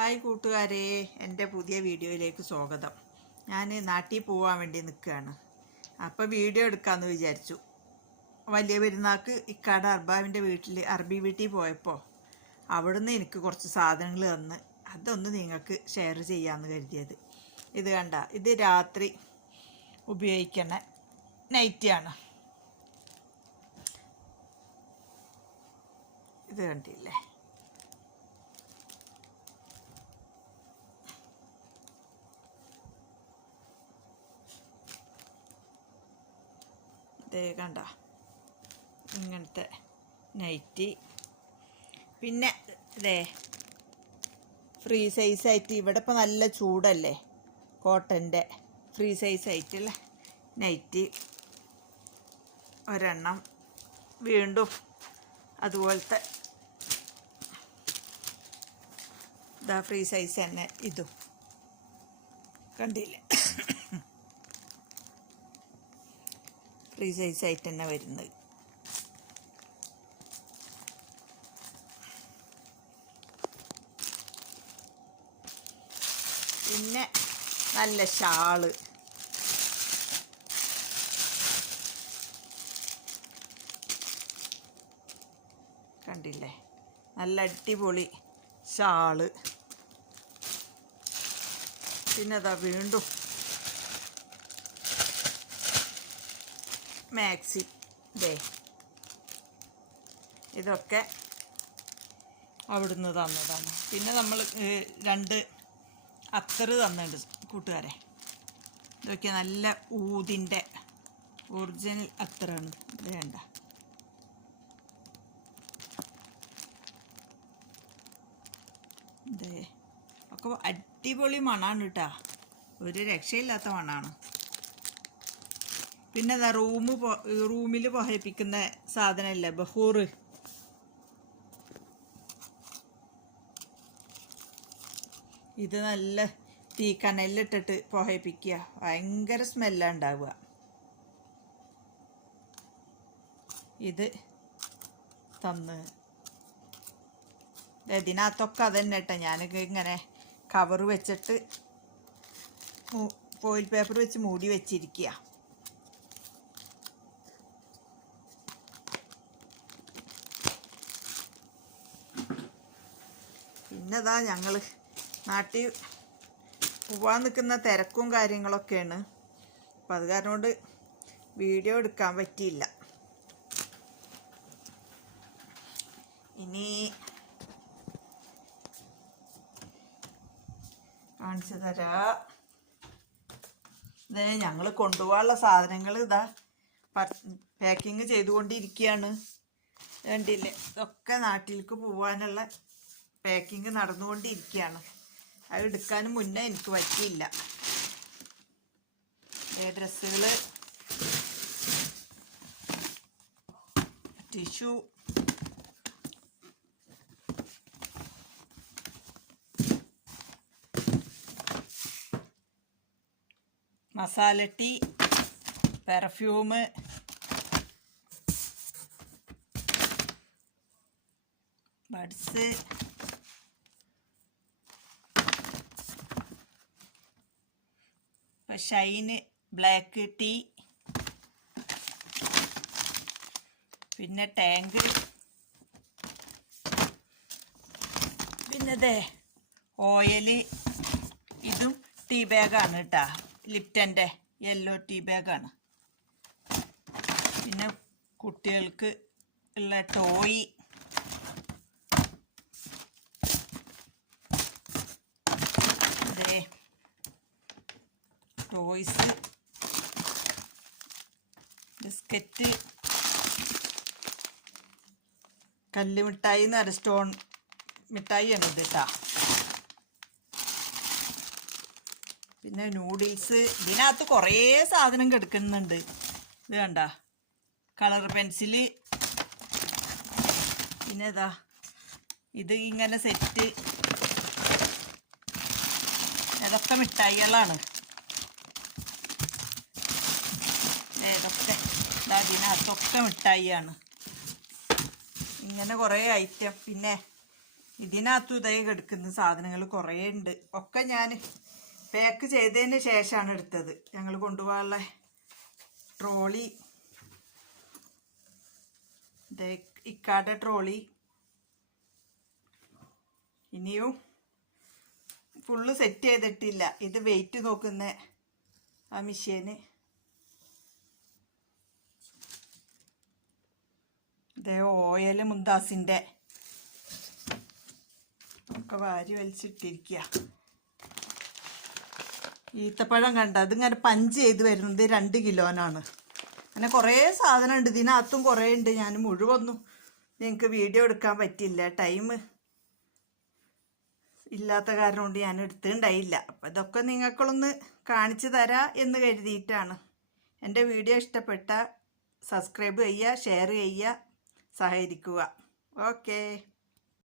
Hi കൂട്ടുകാരെ എന്റെ പുതിയ വീഡിയോയിലേക്ക് സ്വാഗതം. ഞാൻ നാട്ടിൽ പോകാൻ വേണ്ടി നിൽക്കുകയാണ്. അപ്പോൾ വീഡിയോ എടുക്കാമെന്ന് വിചാരിച്ചു. വലിയ പെരുന്നാൾക്ക് ഇക്കാട് അർബാവിന്റെ വീട്ടിൽ അറബി വീട്ടിൽ പോയപ്പോൾ അവിടുന്ന് എനിക്ക് കുറച്ച് സാധനങ്ങൾ തന്ന് അതൊന്ന് നിങ്ങൾക്ക് ഷെയർ ചെയ്യാമെന്ന് കരുതിയത്. ഇത് കണ്ട ഇത് രാത്രി ഉപയോഗിക്കുന്ന നൈറ്റിയാണ് ഇത് കണ്ടില്ലേ? ഇത് കണ്ട? ഇങ്ങനത്തെ നൈറ്റി പിന്നെ ഇതേ ഫ്രീ സൈസ് ആയിട്ട് ഇവിടെ ഇപ്പോൾ നല്ല ചൂടല്ലേ? കോട്ടന്റെ ഫ്രീ സൈസ് ആയിട്ടുള്ള നൈറ്റി ഒരെണ്ണം വീണ്ടും അതുപോലത്തെ ഇതാ ഫ്രീ സൈസ് തന്നെ ഇതും. കണ്ടില്ലേ? ഫ്രീ സൈസ് ആയിട്ട് തന്നെ വരുന്നത്. പിന്നെ നല്ല ഷാൾ. കണ്ടില്ലേ? നല്ല അടിപൊളി ഷാൾ. പിന്നെ അതാ വീണ്ടും മാക്സി ദേ. ഇതൊക്കെ അവിടുന്ന് തന്നതാണ്. പിന്നെ നമ്മൾ രണ്ട് അത്തർ തന്നിട്ടുണ്ട് കൂട്ടുകാരെ. ഇതൊക്കെ നല്ല ഊതിന്റെ ഒറിജിനൽ അത്തറാണ്. വേണ്ട. ഇതേ ഒക്കെ അടിപൊളി മണാണ് കേട്ടാ. ഒരു രക്ഷയില്ലാത്ത മണാണ്. പിന്നെ എന്താ റൂമ് റൂമിൽ പുഹയിപ്പിക്കുന്ന സാധനമല്ലേ ബഹൂർ. ഇത് നല്ല തീ കനലിട്ടിട്ട് പുഹയിപ്പിക്കുക ഭയങ്കര സ്മെല്ലാണ് ഉണ്ടാവുക. ഇത് തന്ന്. ഇതിനകത്തൊക്കെ അതന്നെ കേട്ടോ. ഞാൻ ഇങ്ങനെ കവർ വെച്ചിട്ട് ഫോയിൽ പേപ്പർ വെച്ച് മൂടി വെച്ചിരിക്കുക. പിന്നെതാ ഞങ്ങൾ നാട്ടിൽ പോവാൻ നിൽക്കുന്ന തിരക്കും കാര്യങ്ങളൊക്കെയാണ്. അപ്പം അത് കാരണം കൊണ്ട് വീഡിയോ എടുക്കാൻ പറ്റിയില്ല. ഇനി കാണിച്ചു തരാ. ഇതേ ഞങ്ങൾ കൊണ്ടുപോകാനുള്ള സാധനങ്ങൾ ഇതാ പാക്കിങ് ചെയ്തുകൊണ്ടിരിക്കുകയാണ് വേണ്ടിയില്ലേ ഇതൊക്കെ നാട്ടിലേക്ക് പോകാനുള്ള പാക്കിങ് നടന്നുകൊണ്ടിരിക്കുകയാണ്. അത് എടുക്കാനും മുന്നേ എനിക്ക് പറ്റിയില്ല. ഡ്രസ്സുകൾ tissue masala tea perfume buds Shine black tea. പിന്നെ ടാങ്ക്. പിന്നെ ദേ ഓയിൽ. ഇതും ടീ ബാഗാണ് കേട്ടോ. ലിപ്റ്റന്റെ യെല്ലോ ടീ ബാഗാണ്. പിന്നെ കുട്ടികൾക്ക് ഉള്ള ടോയ് ദേ ടോയ്സ് ബിസ്ക്കറ്റ്. കല്ല് മിഠായി എന്ന് പറയും സ്റ്റോൺ മിഠായി ആണ് ഇത് കേട്ടാ പിന്നെ നൂഡിൽസ്. ഇതിനകത്ത് കുറേ സാധനം കിടക്കുന്നുണ്ട്. ഇത് കണ്ട? Colour pencil. പിന്നെ ഇതാ ഇത് ഇങ്ങനെ സെറ്റ്. ഇതൊക്കെ മിഠായികളാണ് ഇതൊക്കെ ഇതിനകത്തൊക്കെ മിഠായിയാണ്. ഇങ്ങനെ കുറേ ഐറ്റം പിന്നെ ഇതിനകത്തും ഇതേ എടുക്കുന്ന സാധനങ്ങൾ കുറേ ഉണ്ട് ഒക്കെ ഞാൻ പാക്ക് ചെയ്തതിന് ശേഷമാണ് എടുത്തത്. ഞങ്ങൾ കൊണ്ടുപോകാനുള്ള ട്രോളി. ദേ ഇക്കാടെ ട്രോളി. ഇനിയും ഫുള്ള് സെറ്റ് ചെയ്തിട്ടില്ല. ഇത് വെയിറ്റ് നോക്കുന്ന ആ മിഷീന് ഇതേ ഓയൽ മുന്താസിന്റെ ഒക്കെ വാരി വലിച്ചിട്ടിരിക്കുക ഈത്തപ്പഴം കണ്ട അതിങ്ങനെ പഞ്ച് ചെയ്ത് വരുന്നത് രണ്ട് കിലോനാണ്. അങ്ങനെ കുറേ സാധനം ഉണ്ട് ഇതിനകത്തും കുറേ ഉണ്ട്. ഞാൻ മുഴുവൊന്നും നിങ്ങൾക്ക് വീഡിയോ എടുക്കാൻ പറ്റില്ല. ടൈം ഇല്ലാത്ത കാരണം കൊണ്ട് ഞാൻ എടുത്തിട്ടുണ്ടായില്ല. അപ്പം ഇതൊക്കെ നിങ്ങൾക്കൊന്ന് കാണിച്ചു തരാം എന്ന് കരുതിയിട്ടാണ്. എന്റെ വീഡിയോ ഇഷ്ടപ്പെട്ട സബ്സ്ക്രൈബ് ചെയ്യുക ഷെയർ ചെയ്യുക. സഹകരിക്കുക. ഓക്കേ.